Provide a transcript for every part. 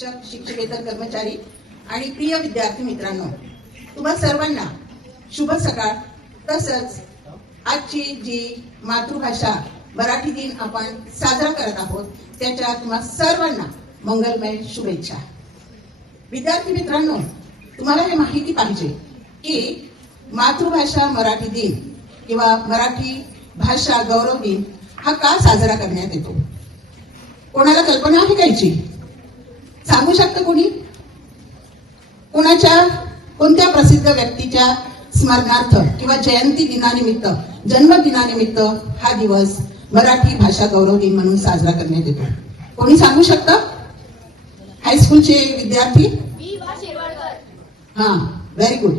शिक्षक शिक्षकेतर कर्मचारी आणि प्रिय विद्यार्थी मित्रांनो, तुम्हा सर्वांना शुभ सकाळ। तसंच आजची जी मातृभाषा मराठी दिन आपण साजरा करत आहोत त्याच्या तुम्हा सर्वांना मंगलमय शुभेच्छा। विद्यार्थी मित्रांनो, तुम्हाला हे माहिती पाहिजे की मातृभाषा मराठी दिन किंवा मराठी भाषा गौरव दिन हा का साजरा करण्यात येतो? कोणाला कल्पना आहे कायची? सांगू शकतं कोणी? कोणत्या प्रसिद्ध व्यक्तीच्या स्मरणार्थ किंवा जयंती दिनानिमित्त जन्मदिनानिमित्त हा दिवस मराठी भाषा गौरव दिन म्हणून साजरा करण्यात येतो? कोणी सांगू शकतं? हायस्कूलचे विद्यार्थी? हा, व्हेरी गुड।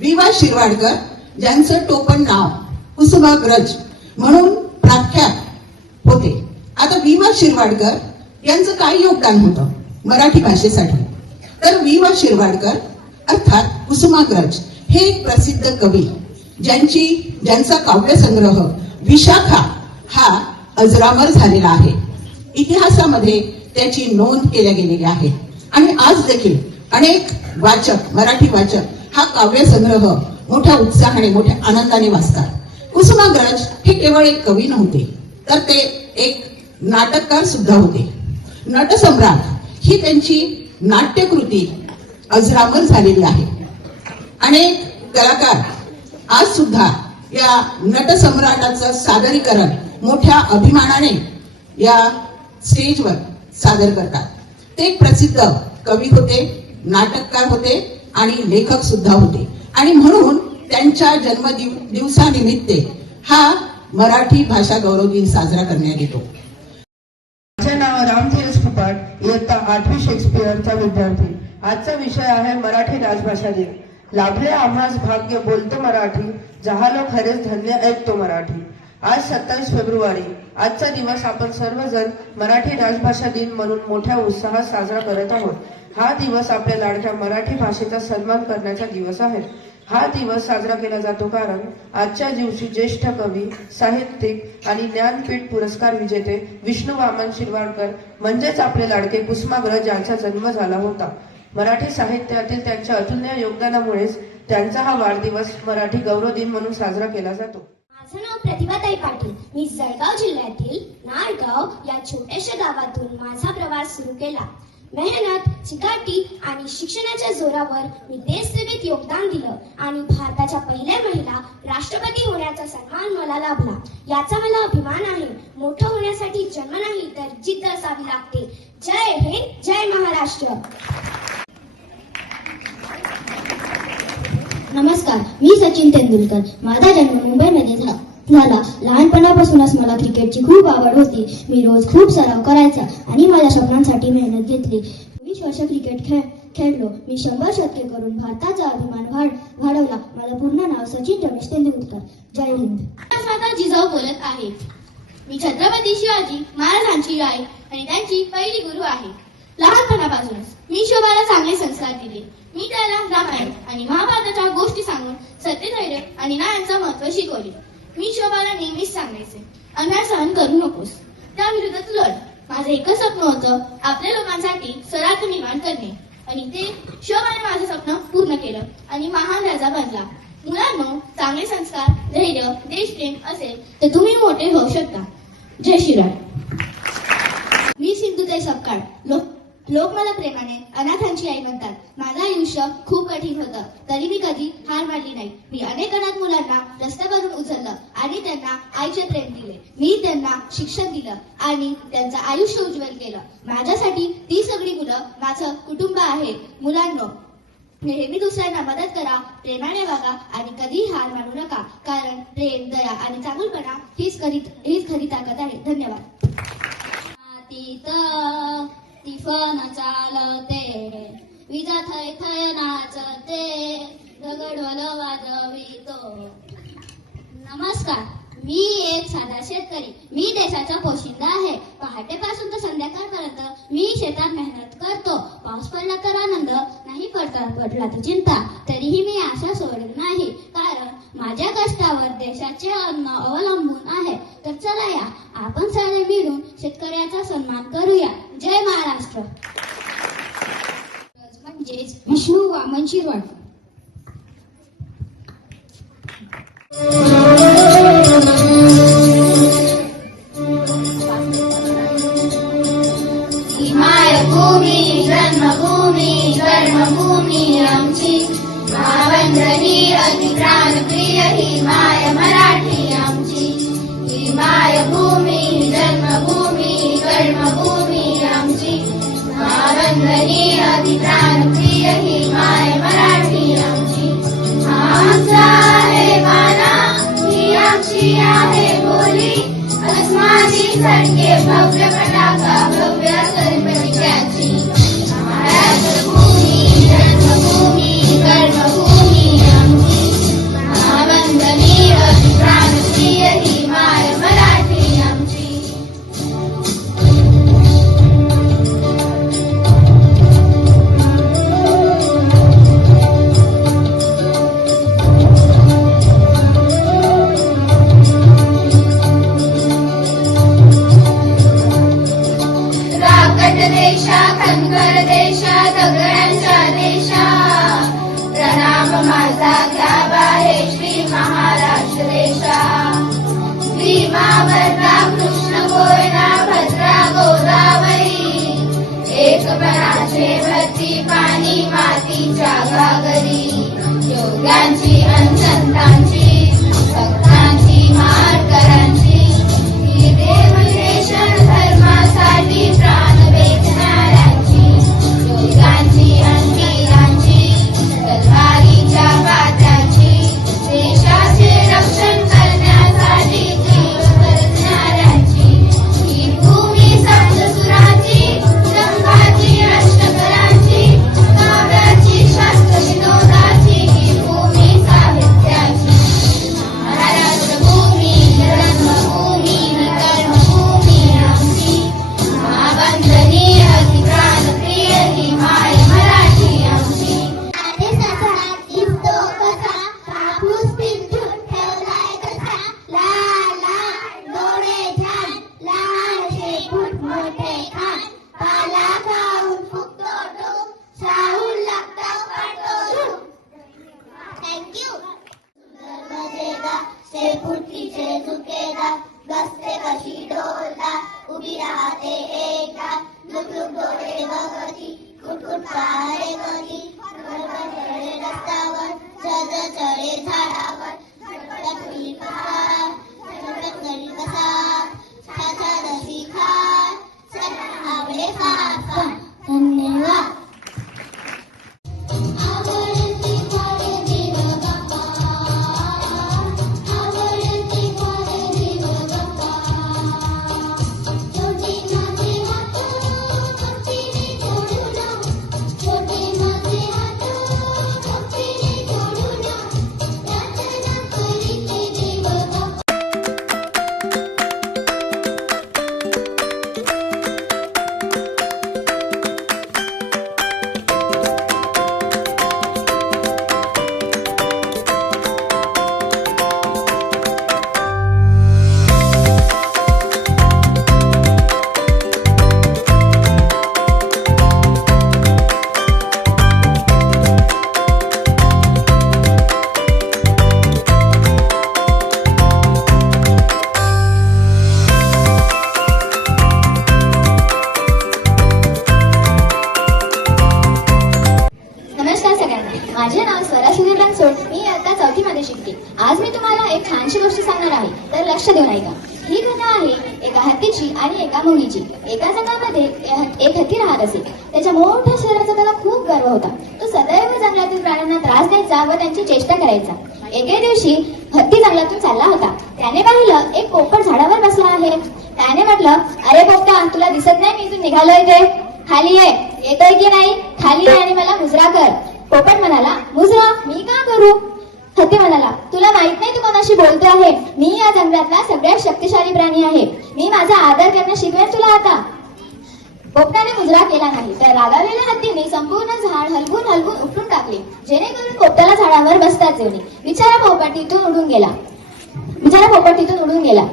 वि.वा. शिरवाडकर, ज्यांचं टोपण नाव कुसुमाग्रज म्हणून प्रख्यात होते। आता वि.वा. शिरवाडकर यांचं काय योगदान होतं मराठी भाषेसाठी? तर वि.वा. शिरवाडकर अर्थात कुसुमाग्रज हे एक प्रसिद्ध कवी ज्यांचा काव्यसंग्रह विशाखा हा अजरामर झालेला आहे। इतिहासामध्ये त्याची नोंद केल्या गेलेली आहे आणि आज देखील अनेक वाचक, मराठी वाचक हा काव्यसंग्रह मोठ्या उत्साहाने, मोठ्या आनंदाने वाचतात। कुसुमाग्रज हे केवळ एक कवी नव्हते, तर ते एक नाटककार सुद्धा होते। नटसम्राट ही त्यांची नाट्यकृती अजरामर झालेली आहे। अनेक कलाकार आज सुद्धा या नटसम्राटाचं सादरीकरण मोठ्या अभिमानाने या स्टेजवर सादर करतात। ते एक प्रसिद्ध कवी होते, नाटककार होते आणि लेखक सुद्धा होते आणि म्हणून त्यांच्या जन्मदिवसानिमित्त हा मराठी भाषा गौरव दिन साजरा करण्यात येतो। माझे नाव रामधीरज फुपाट, इयत्ता 8वी शेक्सपियरचा विद्यार्थी। आजचा विषय आहे मराठी राजभाषा दिन। लाभले आम्हास भाग्य बोलतो मराठी, जहालो खरेच धन्य ऐकतो मराठी। आज 27 फेब्रुवारी, आजचा दिवस आपण सर्वजण मराठी राजभाषा दिन म्हणून मोठ्या उत्साहात साजरा करत आहोत। हा दिवस आपल्या लाडक्या मराठी भाषेचा सन्मान करण्याचा दिवस आहे। हा दिवस साजरा केला जातो कारण आजच्या दिवशी ज्येष्ठ कवी, साहित्यिक आणि ज्ञानपीठ पुरस्कार विजेते विष्णू वामन शिरवाडकर म्हणजेच आपले लाडके कुसुमाग्रज यांचा जन्म झाला होता। मराठी साहित्यातील त्यांच्या अतुलनीय योगदानामुळेच त्यांचा हा वाढदिवस मराठी गौरव दिन म्हणून साजरा केला जातो। माझं नाव प्रतिभाताई पाटील। मी जळगाव जिल्ह्यातील नाळगाव या छोट्याशा गावातून माझा प्रवास सुरू केला। मेहनत, चिकाटी आणि शिक्षणाच्या जोरावर मी देशसेवेत योगदान दिलं आणि भारताच्या पहिल्या महिला राष्ट्रपती होण्याचा सन्मान मला लाभला। याचा मला अभिमान आहे। मोठं होण्यासाठी जन्म नाही तर जिद्द असावी लागते। जय हिंद, जय महाराष्ट्र। नमस्कार, मी सचिन तेंडुलकर। माझा जन्म मुंबईमध्ये झाला। लहानपणापासूनच मला क्रिकेटची खूप आवड होती। मी रोज खूप सराव करायचा आणि माझ्या स्वप्नांसाठी मेहनत घेतली। 20 वर्ष क्रिकेट खेळलो। मी 100 शतके करून भारताचा अभिमान वाढवला। माझं पूर्ण नाव सचिन रमेश तेंडुलकर। जय हिंद। माझा जिजाऊ बोलत आहे। मी छत्रपती शिवाजी महाराजांची आई आणि त्यांची पहिली गुरु आहे। लहानपणापासूनच मी शोभाला चांगले संस्कार दिले। मी त्याला रामायण आणि महाभारताच्या गोष्टी सांगून सत्यधैर्य आणि न्यायाचं महत्त्व शिकवले। मी शोभाला नेहमीच सांगायचे, अन्याय सहन करू नकोस, त्या विरोधात लढ। माझं एकच स्वप्न होतं, आपल्या लोकांसाठी स्वराज्य निर्माण करणे आणि ते शोभाने माझं स्वप्न पूर्ण केलं आणि महान राजा बनला। मुलांनो, चांगले संस्कार, धैर्य, देशप्रेम असेल तर तुम्ही मोठे होऊ शकता। जय श्रीराम। मी सिंधुताई सपकाळ। लोक मला प्रेमाने अनाथांची आई म्हणतात। माझं आयुष्य खूप कठीण होतं, तरी मी कधी हार मानली नाही। मी अनेक अनाथ मुलांना रस्त्यावरून उचललं आणि त्यांना आईचे प्रेम दिले। मी त्यांना शिक्षण दिलं आणि त्यांचं आयुष्य उज्ज्वल केलं। माझ्यासाठी ती सगळी मुलं माझं कुटुंब आहे। मुलांनो, नेहमी दुसऱ्यांना मदत करा, प्रेमाने वागा आणि कधीही हार मानू नका, कारण प्रेम, दया आणि चांगुलपणा हीच खरी ताकद आहे। धन्यवाद। तिफन चालते, विजा थय थय नाचते, ढगढोल वाजवितो। नमस्कार, मी एक साधा शेतकरी। मी देशाचा पोशिंदा आहे। पहाटेपासून तर संध्याकाळपर्यंत मी शेतात मेहनत करतो। पाऊस पडला तर आनंद, नाही पडला तर चिंता। तरीही मी आशा सोडत नाही, कारण माझ्या कष्टावर देशाचे अन्न अवलंबून आहे। तर चला या, आपण सारे मिळून शेतकऱ्याचा सन्मान करूया। जय महाराष्ट्र। राम शिरवाडकर. ही मायभूमी जन्मभूमी कर्मभूमी आमची मावंदनी अधिप्राण प्रिय ही माय मराठी आमची. ही मायभूमी जन्मभूमी कर्मभूमी आमची मावंदनी अधिप्राण प्रिय ही माय मराठी आमची. आमचा आहे बाणा ही आमची आहे बोली अस्माची सडके भव्य पताका भव्य कल्पनिकाची. महाराष्ट्रभूमी जन्मभूमी कर्मभूमी आमची महावंदनी अधिप्राणप्रिय ही माय मराठी आमची. राकट देशा खनकर देशा दगडांच्या देशा प्रणाम माझा घ्यावा हे श्री महाराष्ट्र देशा. भीमावरला कृष्ण कोयना भद्रा गोदावरी एकपणाचे भरती पाणी मातीच्या घागरी. योग्यांची अनसंतांची भक्तांची मारकरांची ही देवदेशन धर्मासाठी प्राण वेचणाऱ्यांची. योगांची अंकिरांची तलवारीच्या पात्याची देशाचे रक्षण करण्यासाठी जीव करणाऱ्यांची. ही भूमी सप्तसुराची रंगाची अष्टकरांची काव्याची शास्त्र विनोदाची ही भूमी साहित्याची. महाराष्ट्रभूमी जन्मभूमी कर्मभूमी आमची महावंदनी अधिप्राणप्रिय ही माय मराठी आमची. कापूस पिंजून ठेवलाय कसा लाल लाल डोळे छान लहानशे फूट मोठे खान पाला खाऊन फुगतो डोम साहून लागतो पाटो. थँक्यू. मजेदा शेपुटीचे झुकेदा बसते कशी डोलदा उभी राहते एकदा लुकलुक डोळे बघती कुटकुट पारे कधी चढे रस्त्यावर जज चढे झाडावर झटपट कसा छाछा दशी खान आवडे फार. धन्यवाद. नमस्कार सगळ्यांना. माझे नाव स्वरा सुधीर बनसोड. मी इयत्ता 4थी मध्ये शिकते. आज मी तुम्हाला एक छानशी गोष्ट सांगणार आहे, तर लक्ष देऊन ऐका. ही कथा आहे एका हत्तीची आणि एका मुंगीची. एका जंगलामध्ये एक हत्ती राहत असे. त्याच्या मोठ्या शरीराचा त्याला खूप गर्व होता. तो सदैव जंगलातील प्राण्यांना त्रास द्यायचा व त्यांची चेष्टा करायचा. एके दिवशी हत्ती जंगलातून चालला होता. त्याने पाहिलं एक पोपट झाडावर बसला आहे. त्याने म्हटलं, अरे पोपटा, तुला दिसत नाही मी इथून निघालोय ते? खाली ये. येतोय की नाही? खाली ये आणि मला मुजरा कर. पोपट म्हणाला, मुजरा मी का करू? हत्ती म्हणाला, तुला माहित नाही तू कोणाशी बोलतो आहे? मी या जंगलातला सगळ्यात शक्तिशाली प्राणी आहे. मी माझा आदर करणं शिकवेन तुला आता. पोपटाने मुजरा केला नाही, तर रागावलेल्या हत्तीने संपूर्ण झाड हलवून हलवून उपटून टाकले, जेणेकरून पोपटाला झाडावर बसताच येऊ नये. बिचारा पोपट तिथून उडून गेला.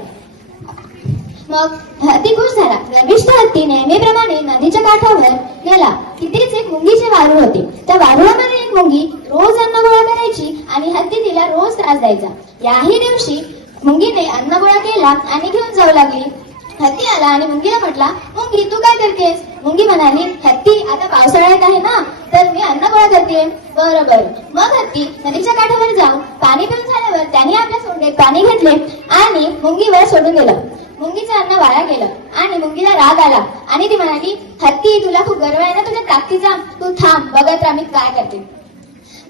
मग हत्ती खुश झाला. गर्विष्ठ हत्ती नेहमीप्रमाणे नदीच्या काठावर गेला. तिथेच एक मुंगीचे वारूळ होते. त्या वारुळामध्ये एक एक मुंगी रोज अन्न गोळा करायची आणि हत्ती तिला रोज त्रास द्यायचा. याही दिवशी मुंगीने अन्न गोळा केला आणि घेऊन जाऊ लागली. हत्ती आला आणि मुंगीला म्हटला, मुंगी तू काय करतेस? मुंगी म्हणाली, हत्ती आता पावसाळ्यात आहे ना, तर मी अन्न गोळा करते. बरं बरं. मग हत्ती नदीच्या काठावर जाऊन पाणी पिऊन झाल्यावर त्याने आपल्या सोंडेत पाणी घेतले आणि मुंगीवर सोडून दिलं. मुंगीचं अन्न वाया गेलं आणि मुंगीला राग आला आणि ती म्हणाली, हत्ती तुला खूप गर्व आहे ना तुझ्या ताकदीचा, तू थांब बघत राहा मी काय करते.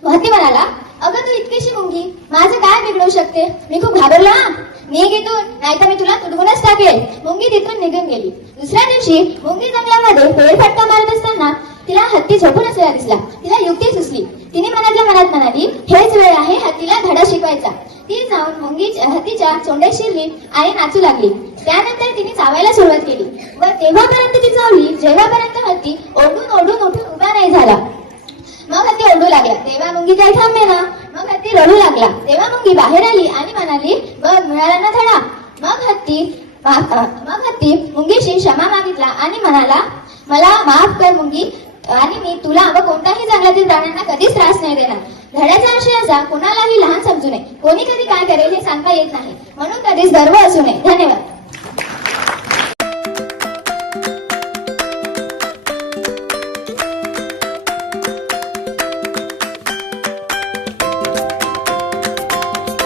हत्ती म्हणाला, अगं तू इतकीशी मुंगी, माझं काय बिघडवू शकते? मी खूप घाबरलो हा, निघ इथून, नाहीतर मी तुला तुडवूनच टाकेल. मुंगी तिथून निघून गेली. दुसऱ्या दिवशी मुंगी जंगलामध्ये फेरफटका मारत असताना तिला हत्ती झोपून असलेला दिसला. तिला युक्ती सुचली. तिने मनातल्या मनात म्हणाली, हेच वेळ आहे हत्तीला धडा शिकवायचा. ती जाऊन हत्तीच्या सोंडेत शिरली आणि नाचू लागली. त्यानंतर तिने चावायला सुरुवात केली व तेव्हापर्यंत ती चावली जेव्हापर्यंत हत्ती ओरडून ओरडून उठून उभा नाही झाला. मग हत्ती ओरडू लागला तेव्हा मुंगी काय थांबे ना. मग हत्ती रडू लागला तेव्हा मुंगी बाहेर आली आणि म्हणाली, बघ मिळाला ना धडा. मग हत्ती मुंगीशी क्षमा मागितला आणि म्हणाला, मला माफ कर मुंगी, आणि मी तुला व कोणत्याही जंगलातील प्राण्यांना कधीच त्रास नाही देणार. धड्याचा आशय असा, कोणालाही लहान समजू नये. कोणी कधी काय करेल हे सांगता येत नाही, म्हणून कधीच गर्व असू नये. धन्यवाद.